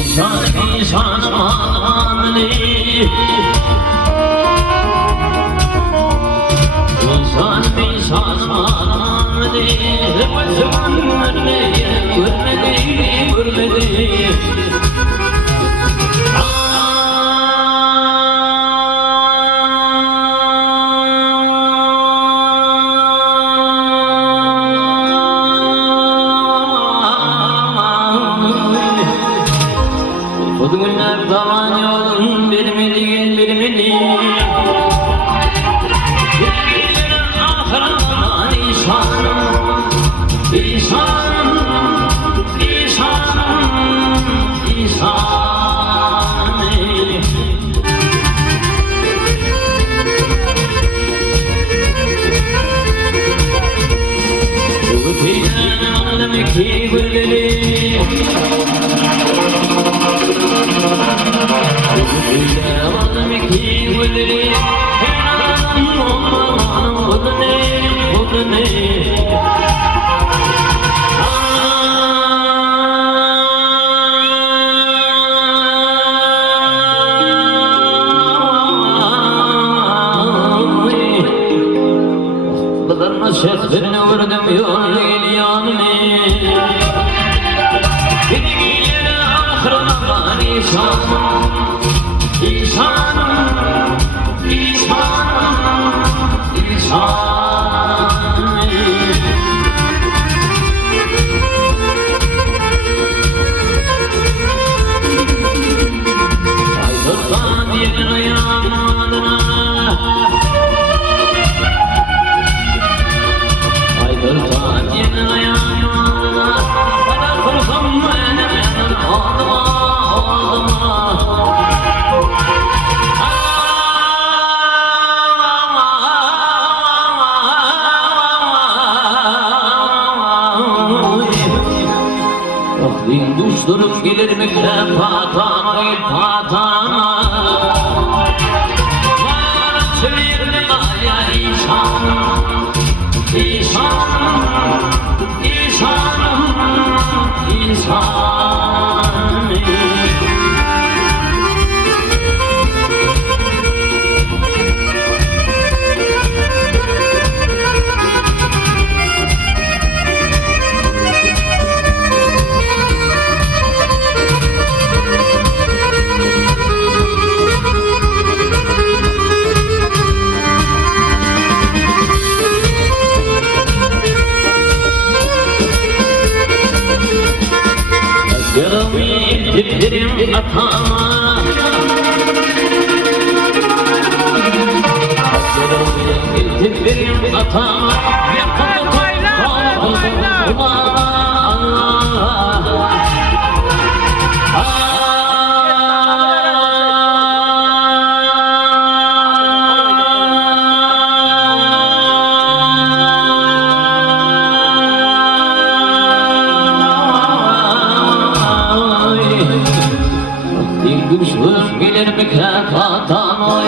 İnsan amanı İnsan amanı Görmedi Bu günler zaman yolun bilmediğin ahıran İnsan Bu filan alemki gülleri Alemki gülleri Badarma şehrini vurdum yolun yanını Bir yere ahırma Aydırdan yerin ayağına Aydırdan yerin ayağına Bana kırkım benim ağlıma Din düştürüp gelir mikre patama Var çevirdi ya İnsan Yarami diplerim atama Yarami diplerim atama Düşür gelir mikre patama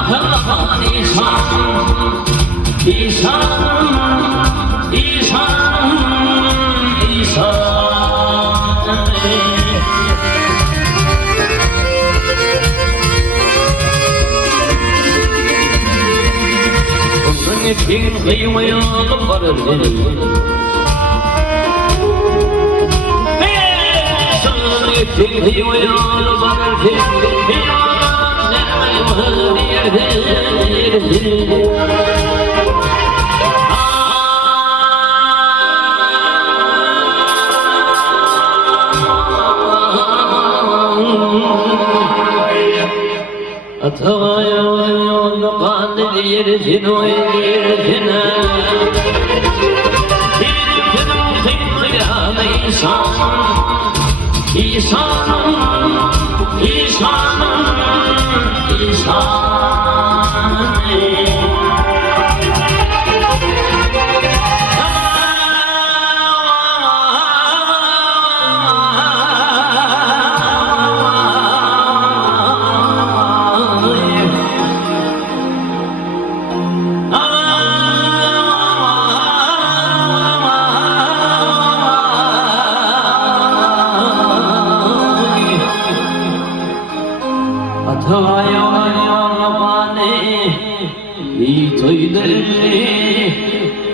Ahırlan İnsan Bunun için kıymaya varır Tilhi ve yâlı varır tilhi yâlı nerme yerdir Atavaya yolu kandı yersin o yersine İnsan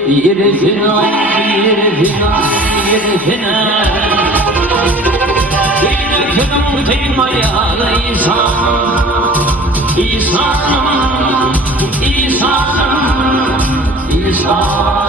Yerifine, yerifine, yerifine Yerifine kıymaya İsa'm İsa'm İsa'm İsa'm